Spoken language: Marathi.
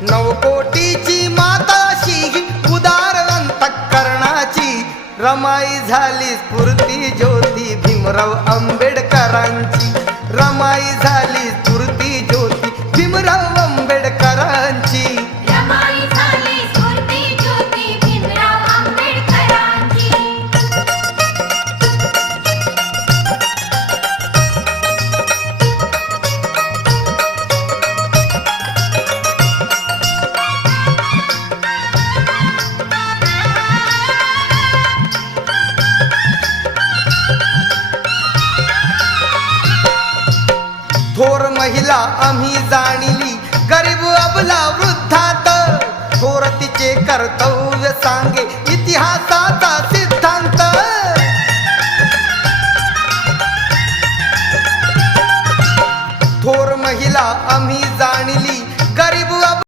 नवकोटीची माताशी उदार अंतःकरणाची रमाई झाली स्फूर्ती ज्योती भीमराव आंबेडकरांची रमाई झाली स्फूर्ती ज्योती भीमराव आंबेडकरांची रमाई झाली स्फूर्ती ज्योती भीमराव आंबेडकरांची थोर महिला आम्ही जाणिली गरीब अबला